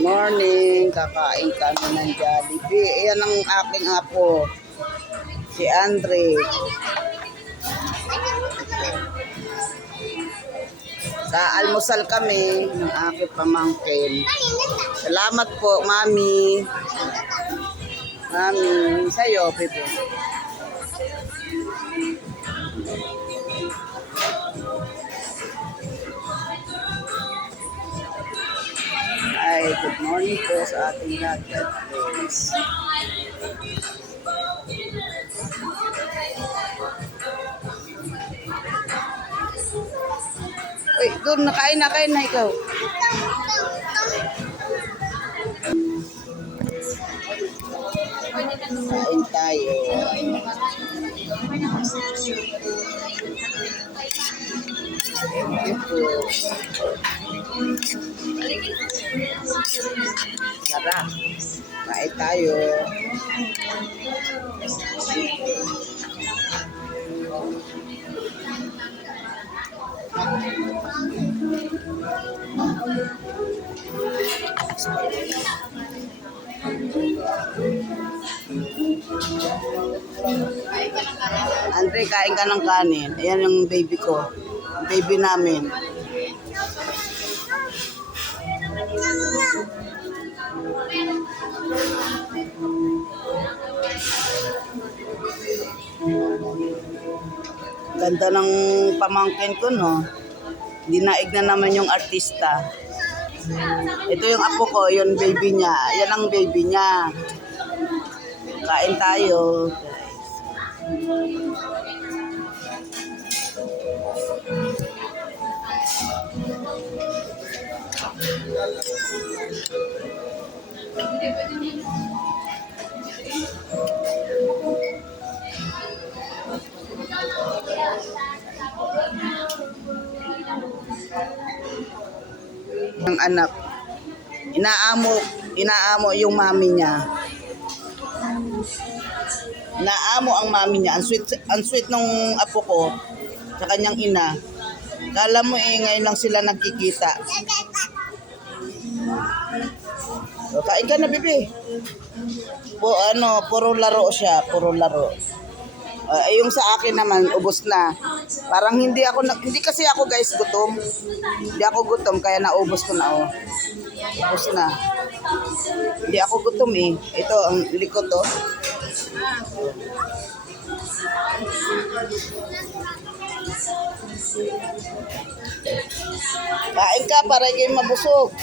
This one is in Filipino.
Morning, kakain kami ng Jollibee. Ayan ang aking apo, si Andre. Almusal kami ng aking pamangkin. Salamat po, Mami. Mami, sa'yo, Pepe. Ay, good morning po sa ating lahat. Please. Uy, doon, nakain na ikaw. Kain tayo. Thank you po. Sarap. Kain tayo. Andre, kain ka ng kanin. Ayan yung baby ko. Baby namin. Ganda ng pamangkin ko, no? Dinaig na naman yung artista. Ito yung apo ko, yung baby niya. Yan ang baby niya. Kain tayo, guys. Ang anak, inaamo yung mami niya. Inaamo ang mami niya. Ang sweet nung apo ko sa kanyang ina. Kala mo ngayon lang sila nagkikita. So, kain ka na, bebe. Puro laro siya, puro laro. Yung sa akin naman, ubos na. Parang hindi kasi ako guys gutom. Hindi ako gutom, kaya naubos ko na, oh. Ubos na. Hindi ako gutom eh. Ito, ang likod, oh. Kain ka para kayo mabusog.